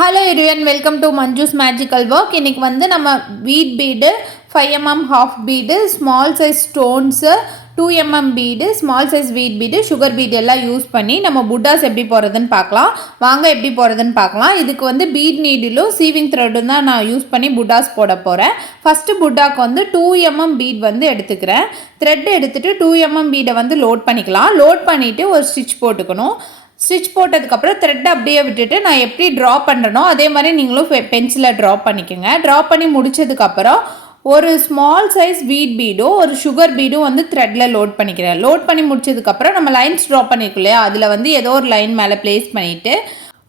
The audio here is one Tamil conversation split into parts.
Hello everyone, welcome to Manju's Magical Work. இன்னைக்கு வந்து நம்ம bead bead 5 mm half bead, small size stones, 2 mm bead, small size bead bead, sugar bead எல்லாம் யூஸ் பண்ணி நம்ம புட்டாஸ் எப்படி போடுறதுன்னு பார்க்கலாம். வாங்க எப்படி போடுறதுன்னு பார்க்கலாம். இதுக்கு வந்து bead needle சீவிங் த்ரெட்டும் தான் நான் யூஸ் பண்ணி புட்டாஸ் போட போகிறேன். ஃபஸ்ட்டு புட்டாக்கு வந்து 2 mm bead வந்து எடுத்துக்கிறேன். த்ரெட் எடுத்துகிட்டு 2 mm bead வந்து லோட் பண்ணிக்கலாம். லோட் பண்ணிவிட்டு ஒரு ஸ்டிச் போட்டுக்கணும். ஸ்டிச் போட்டதுக்கப்புறம் த்ரெட்டை அப்படியே விட்டுட்டு நான் எப்படி ட்ரா பண்ணுறனோ அதே மாதிரி நீங்களும் பென்சிலை ட்ரா பண்ணிக்கோங்க. ட்ரா பண்ணி முடித்ததுக்கப்புறம் ஒரு ஸ்மால் சைஸ் வீட் பீடும் ஒரு சுகர் பீடும் வந்து த்ரெட்டில் லோட் பண்ணிக்கிறேன். லோட் பண்ணி முடிச்சதுக்கப்புறம் நம்ம லைன்ஸ் ட்ரா பண்ணியிருக்கோம் இல்லையா, அதில் வந்து ஏதோ ஒரு லைன் மேலே ப்ளேஸ் பண்ணிவிட்டு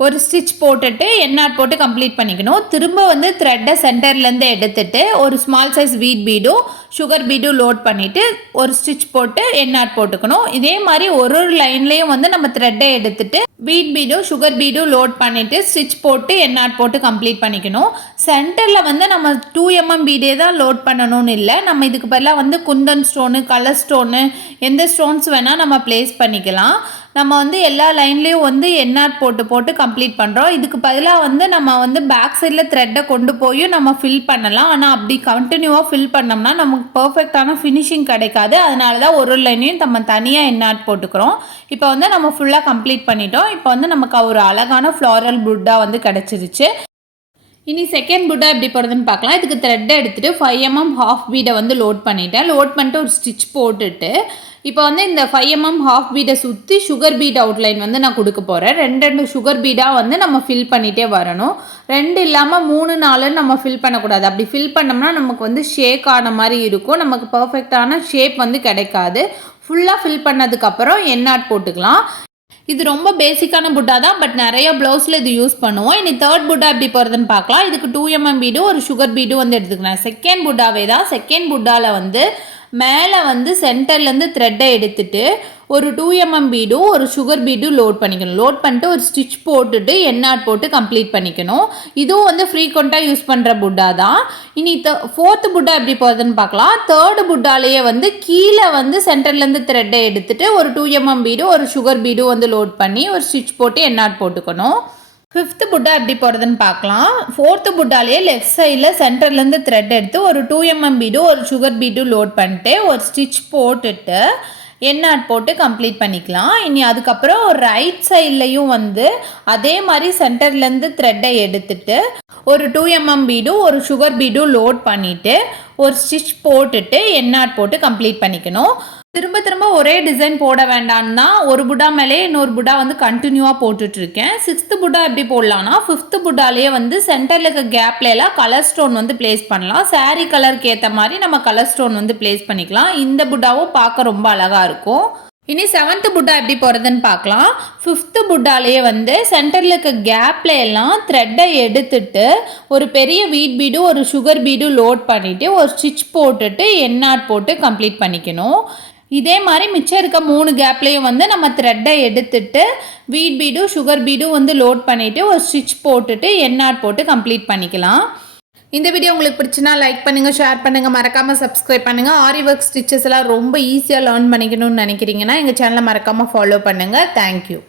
ஒரு ஸ்டிச் போட்டுட்டு எண்ணாட் போட்டு கம்ப்ளீட் பண்ணிக்கணும். திரும்ப வந்து த்ரெட்டை சென்டர்லேருந்து எடுத்துட்டு ஒரு ஸ்மால் சைஸ் வீட் பீடும் சுகர் பீடும் லோட் பண்ணிவிட்டு ஒரு ஸ்டிச் போட்டு எண்ணாட் போட்டுக்கணும். இதே மாதிரி ஒரு லைன்லேயும் வந்து நம்ம த்ரெட்டை எடுத்துட்டு வீட் பீடும் சுகர் பீடும் லோட் பண்ணிவிட்டு ஸ்டிச் போட்டு எண்ணாட் போட்டு கம்ப்ளீட் பண்ணிக்கணும். சென்டரில் வந்து நம்ம 2 mm பீடே தான் லோட் பண்ணணும்னு இல்லை. நம்ம இதுக்கு பதிலாக வந்து குந்தன் ஸ்டோனு, கலர் ஸ்டோனு, எந்த ஸ்டோன்ஸ் வேணால் நம்ம ப்ளேஸ் பண்ணிக்கலாம். நம்ம வந்து எல்லா லைன்லேயும் வந்து எண்ணாட் போட்டு போட்டு கம்ப்ளீட் பண்ணுறோம். இதுக்கு பதிலாக வந்து நம்ம வந்து பேக் சைடில் த்ரெட்டை கொண்டு போய் நம்ம ஃபில் பண்ணலாம். ஆனால் அப்படி கண்டினியூவாக ஃபில் பண்ணோம்னா நமக்கு பர்ஃபெக்டான ஃபினிஷிங் கிடைக்காது. அதனால தான் ஒரு லைனையும் நம்ம தனியாக எண்ணாட் போட்டுக்கிறோம். இப்போ வந்து நம்ம ஃபுல்லாக கம்ப்ளீட் பண்ணிட்டோம். இப்போ வந்து நமக்கு ஒரு அழகான ஃப்ளாரல் புட்டா வந்து கிடச்சிருச்சு. இனி செகண்ட் புட்டா எப்படி போடுறதுன்னு பார்க்கலாம். இதுக்கு த்ரெட்டை எடுத்துகிட்டு 5 mm ஹாஃப் பீடை வந்து லோட் பண்ணிவிட்டேன். லோட் பண்ணிட்டு ஒரு ஸ்டிச் போட்டுட்டு இப்போ வந்து இந்த 5 mm ஹாஃப் பீடை சுற்றி சுகர் பீட் அவுட்லைன் வந்து நான் கொடுக்க போகிறேன். ரெண்டு சுகர் பீடாக வந்து நம்ம ஃபில் பண்ணிகிட்டே வரணும். 2 இல்லாமல் 3 4 நம்ம ஃபில் பண்ணக்கூடாது. அப்படி ஃபில் பண்ணோம்னா நமக்கு வந்து ஷேக் ஆன மாதிரி இருக்கும். நமக்கு பர்ஃபெக்டான ஷேப் வந்து கிடைக்காது. ஃபுல்லாக ஃபில் பண்ணதுக்கப்புறம் எண்ணாட் போட்டுக்கலாம். இது ரொம்ப பேசிக்கான புட்டா தான், பட் நிறைய ப்ளவுஸில் இது யூஸ் பண்ணுவோம். இனி தேர்ட் புட்டா எப்படி போகிறதுன்னு பார்க்கலாம். இதுக்கு 2 mm பீடும் ஒரு சுகர் பீடும் வந்து எடுத்துக்கலாம். செகண்ட் புட்டாவே தான். செகண்ட் புட்டாவில் வந்து மேலே வந்து சென்டர்லேருந்து த்ரெட்டை எடுத்துட்டு ஒரு 2 mm பீடும் ஒரு சுகர் பீடும் லோட் பண்ணிக்கணும். லோட் பண்ணிட்டு ஒரு ஸ்டிச் போட்டுட்டு எண்ணாட் போட்டு கம்ப்ளீட் பண்ணிக்கணும். இதுவும் வந்து ஃப்ரீக்வெண்ட்டாக யூஸ் பண்ணுற புட்டா தான். இனி ஃபோர்த்து புட்டா எப்படி போகிறதுன்னு பார்க்கலாம். தேர்டு புட்டாலேயே வந்து கீழே வந்து சென்டர்லேருந்து த்ரெட்டை எடுத்துட்டு ஒரு 2 mm பீடும் ஒரு சுகர் பீடும் வந்து லோட் பண்ணி ஒரு ஸ்டிச் போட்டு எண்ணாட் போட்டுக்கணும். ஃபிஃப்த்து புட்டா எப்படி போடுறதுன்னு பார்க்கலாம். ஃபோர்த்து புட்டாலேயே லெஃப்ட் சைடில் சென்டர்லேருந்து த்ரெட் எடுத்து ஒரு 2 mm பீடும் ஒரு சுகர் பீடும் லோட் பண்ணிட்டு ஒரு ஸ்டிச் போட்டுட்டு எண்ணாட் போட்டு கம்ப்ளீட் பண்ணிக்கலாம். இனி அதுக்கப்புறம் ரைட் சைட்லையும் வந்து அதே மாதிரி சென்டர்லேருந்து த்ரெட்டை எடுத்துட்டு ஒரு 2 mm பீடும் ஒரு சுகர் பீடும் லோட் பண்ணிவிட்டு ஒரு ஸ்டிச் போட்டுட்டு எண்ணாட் போட்டு கம்ப்ளீட் பண்ணிக்கணும். திரும்ப திரும்ப ஒரே டிசைன் போட வேண்டாம்னா ஒரு புட்டா மேலே இன்னொரு புட்டா வந்து கண்டினியூவாக போட்டுட்ருக்கேன். 6th புட்டா எப்படி போடலான்னா 5th புட்டாலேயே வந்து சென்டரில் இருக்க கேப்ல எல்லாம் கலர் ஸ்டோன் வந்து பிளேஸ் பண்ணலாம். சாரீ கலருக்கு ஏற்ற மாதிரி நம்ம கலர் ஸ்டோன் வந்து பிளேஸ் பண்ணிக்கலாம். இந்த புட்டாவும் பார்க்க ரொம்ப அழகாக இருக்கும். இனி 7th புட்டா எப்படி போகிறதுன்னு பார்க்கலாம். 5th புட்டாலேயே வந்து சென்டரில் இருக்க கேப்ல எல்லாம் த்ரெட்டை எடுத்துட்டு ஒரு பெரிய வீட் பீடும் ஒரு சுகர் பீடும் லோட் பண்ணிவிட்டு ஒரு ஸ்டிச் போட்டுட்டு எண்ணாட் போட்டு கம்ப்ளீட் பண்ணிக்கணும். இதே மாதிரி மிச்சம் இருக்க 3 கேப்லேயும் வந்து நம்ம த்ரெட்டை எடுத்துட்டு வீட் பீடும் சுகர் பீடும் வந்து லோட் பண்ணிவிட்டு ஒரு ஸ்டிச் போட்டுட்டு எண்ணாட் போட்டு கம்ப்ளீட் பண்ணிக்கலாம். இந்த வீடியோ உங்களுக்கு பிடிச்சினா லைக் பண்ணுங்கள், ஷேர் பண்ணுங்கள், மறக்காமல் சப்ஸ்கிரைப் பண்ணுங்கள். ஆரி ஒர்க் ஸ்டிச்சஸ் எல்லாம் ரொம்ப ஈஸியாக லேர்ன் பண்ணிக்கணும்னு நினைக்கிறீங்கன்னா எங்கள் சேனலை மறக்காமல் ஃபாலோ பண்ணுங்கள். தேங்க்யூ.